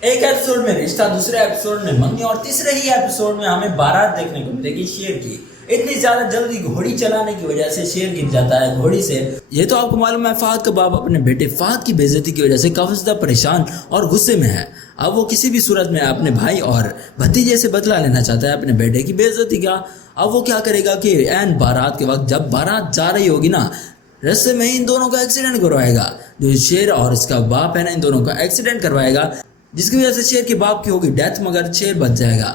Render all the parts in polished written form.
एक एपिसोड में रिश्ता, दूसरे एपिसोड में मंगनी और तीसरे ही एपिसोड में हमें बारात देखने को मिलेगी शेर की। इतनी ज्यादा जल्दी घोड़ी चलाने की वजह से शेर गिर जाता है घोड़ी से। ये तो आपको मालूम है, फहद का बाप अपने बेटे फहद की बेइज्जती की वजह से काफी ज्यादा परेशान और गुस्से में है। अब वो किसी भी सूरत में अपने भाई और भतीजे से बदला लेना चाहता है अपने बेटे की बेइज्जती का। अब वो क्या करेगा कि एन बारात के वक्त जब बारात जा रही होगी ना, रास्ते में ही इन दोनों का एक्सीडेंट करवाएगा। जो शेर और इसका बाप है ना, इन दोनों का एक्सीडेंट करवाएगा, जिसकी वजह से शेर के बाप की होगी डेथ, मगर शेर बच जाएगा।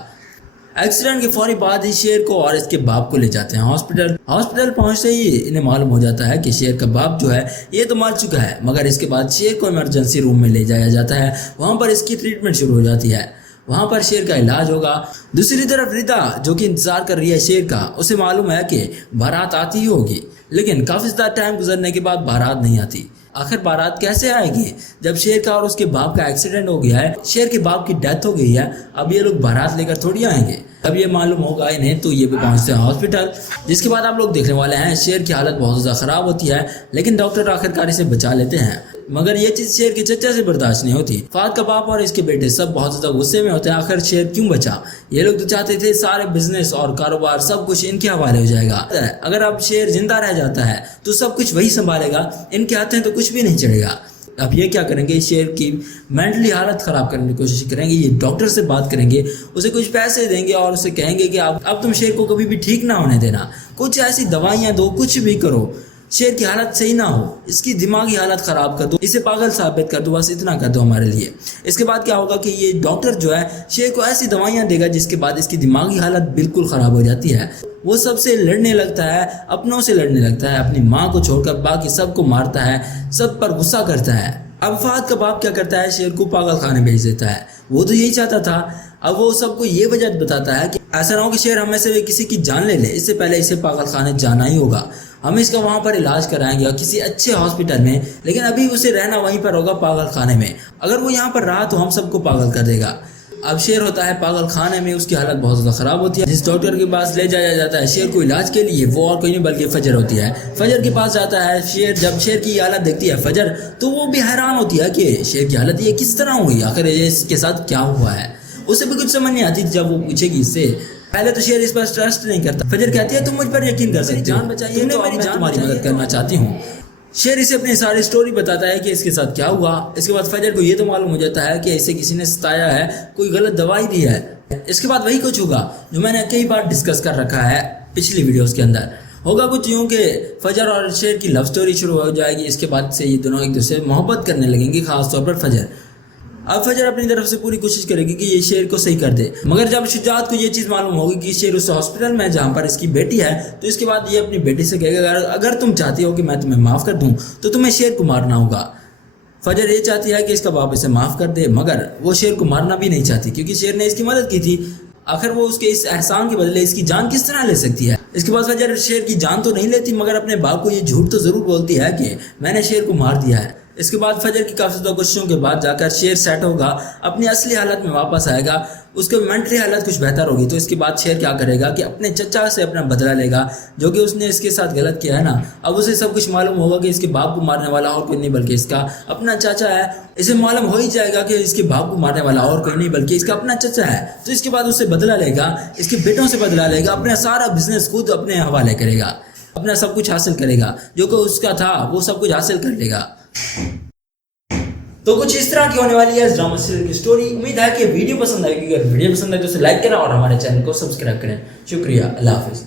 एक्सीडेंट के फौरी बाद ही शेर को और इसके बाप को ले जाते हैं हॉस्पिटल पहुंचते ही इन्हें मालूम हो जाता है कि शेर का बाप जो है ये तो मर चुका है। मगर इसके बाद शेर को इमरजेंसी रूम में ले जाया जाता है। वहां पर इसकी ट्रीटमेंट शुरू हो जाती है, वहां पर शेर का इलाज होगा। दूसरी तरफ रिता जो कि इंतजार कर रही है शेर का, उसे मालूम है कि बारात आती ही होगी, लेकिन काफी ज्यादा टाइम गुजरने के बाद बारात नहीं आती। आखिर बारात कैसे आएगी जब शेर का और उसके बाप का एक्सीडेंट हो गया है, शेर के बाप की डेथ हो गई है। अब ये लोग बारात लेकर थोड़ी आएंगे। अब ये मालूम होगा इन्हें तो ये भी पहुंचते हैं हॉस्पिटल, जिसके बाद आप लोग देखने वाले हैं शेर की हालत बहुत ज़्यादा ख़राब होती है, लेकिन डॉक्टर आखिरकार इसे बचा लेते हैं। मगर ये चीज़ शेर के चचा से बर्दाश्त नहीं होती। फहद का बाप और इसके बेटे सब बहुत ज़्यादा गुस्से में होते हैं। आखिर शेर क्यों बचा? ये लोग तो चाहते थे सारे बिजनेस और कारोबार सब कुछ इनके हवाले हो जाएगा। अगर अब शेर जिंदा रह जाता है तो सब कुछ वही संभालेगा, इनके हाथ में तो कुछ भी नहीं चढ़ेगा। अब ये क्या करेंगे, शेर की मेंटली हालत ख़राब करने की कोशिश करेंगे। ये डॉक्टर से बात करेंगे, उसे कुछ पैसे देंगे और उसे कहेंगे कि अब तुम शेर को कभी भी ठीक ना होने देना, कुछ ऐसी दवाइयाँ दो, कुछ भी करो, शेर की हालत सही ना हो, इसकी दिमागी हालत ख़राब कर दो, इसे पागल साबित कर दो, बस इतना कर दो हमारे लिए। इसके बाद क्या होगा कि ये डॉक्टर जो है शेर को ऐसी दवाइयाँ देगा जिसके बाद इसकी दिमागी हालत बिल्कुल ख़राब हो जाती है। वो सबसे लड़ने लगता है, अपनों से लड़ने लगता है, अपनी माँ को छोड़कर बाकी सबको मारता है, सब पर गुस्सा करता है। अब फहद का बाप क्या करता है, शेर को पागल खाने भेज देता है। वो तो यही चाहता था। अब वो सबको ये वजह बताता है कि ऐसा ना हो कि शेर हमें से किसी की जान ले ले, इससे पहले इसे पागल खाने जाना ही होगा। हम इसका वहाँ पर इलाज कराएंगे किसी अच्छे हॉस्पिटल में, लेकिन अभी उसे रहना वहीं पर होगा पागल खाने में। अगर वो यहाँ पर रहा तो हम सबको पागल कर देगा। अब शेर होता है पागल खाने में, उसकी हालत बहुत ज़्यादा ख़राब होती है। जिस डॉक्टर के पास ले जाया जाता है शेर को इलाज के लिए, वो और कोई नहीं बल्कि फजर होती है। फजर के पास जाता है शेर। जब शेर की हालत देखती है फजर, तो वो भी हैरान होती है कि शेर की हालत ये किस तरह हुई, आखिर इसके साथ क्या हुआ है। उसे भी कुछ समझ नहीं आती। जब वो पूछेगी इससे, पहले तो शेर इस पर ट्रस्ट नहीं करता। फजर कहती है तुम मुझ पर यकीन कर सकते हो, जान बचाइए, मेरी जान तुम्हारी मदद करना चाहती हूँ। शेर इसे अपनी सारी स्टोरी बताता है कि इसके साथ क्या हुआ। इसके बाद फजर को ये तो मालूम हो जाता है कि इसे किसी ने सताया है, कोई गलत दवाई दी है। इसके बाद वही कुछ होगा जो मैंने कई बार डिस्कस कर रखा है पिछली वीडियोस के अंदर। होगा कुछ यूँ कि फजर और शेर की लव स्टोरी शुरू हो जाएगी। इसके बाद से ये दोनों एक दूसरे से मोहब्बत करने लगेंगे, खासतौर पर फजर। अब फजर अपनी तरफ से पूरी कोशिश करेगी कि ये शेर को सही कर दे, मगर जब शुजात को ये चीज़ मालूम होगी कि शेर उस हॉस्पिटल में जहाँ पर इसकी बेटी है, तो इसके बाद ये अपनी बेटी से कहेगा अगर तुम चाहती हो कि मैं तुम्हें माफ़ कर दूँ तो तुम्हें शेर को मारना होगा। फजर ये चाहती है कि इसका बाप इसे माफ़ कर दे, मगर वो शेर को मारना भी नहीं चाहती क्योंकि शेर ने इसकी मदद की थी। आखिर वो उसके इस एहसान के बदले इसकी जान किस तरह ले सकती है। इसके बाद फजर शेर की जान तो नहीं लेती, मगर अपने बाप को ये झूठ तो ज़रूर बोलती है कि मैंने शेर को मार दिया है। इसके बाद फजर की काफ़ी ज़्यादा कोशिशों के बाद जाकर शेर सेट होगा, अपनी असली हालत में वापस आएगा, उसकी मेंटली हालत कुछ बेहतर होगी। तो इसके बाद शेर क्या करेगा कि अपने चचा से अपना बदला लेगा, जो कि उसने इसके साथ गलत किया है ना। अब उसे सब कुछ मालूम होगा कि इसके बाप को मारने वाला और कोई नहीं बल्कि इसका अपना चाचा है। इसे मालूम हो ही जाएगा कि इसके बाप को मारने वाला और कोई नहीं बल्कि इसका अपना चाचा है। तो इसके बाद उससे बदला लेगा, इसके बेटों से बदला लेगा, अपना सारा बिजनेस खुद अपने हवाले करेगा, अपना सब कुछ हासिल करेगा, जो कि उसका था वो सब कुछ हासिल कर लेगा। तो कुछ इस तरह की होने वाली है इस ड्रामा सीरियल की स्टोरी। उम्मीद है कि वीडियो पसंद आएगी। अगर वीडियो पसंद आए तो उसे लाइक करें और हमारे चैनल को सब्सक्राइब करें। शुक्रिया, अल्लाह हाफिज़।